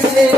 Thank you.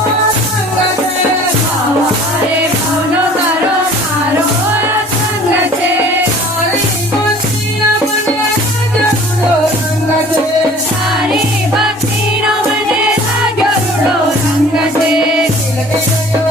I'm Thank you.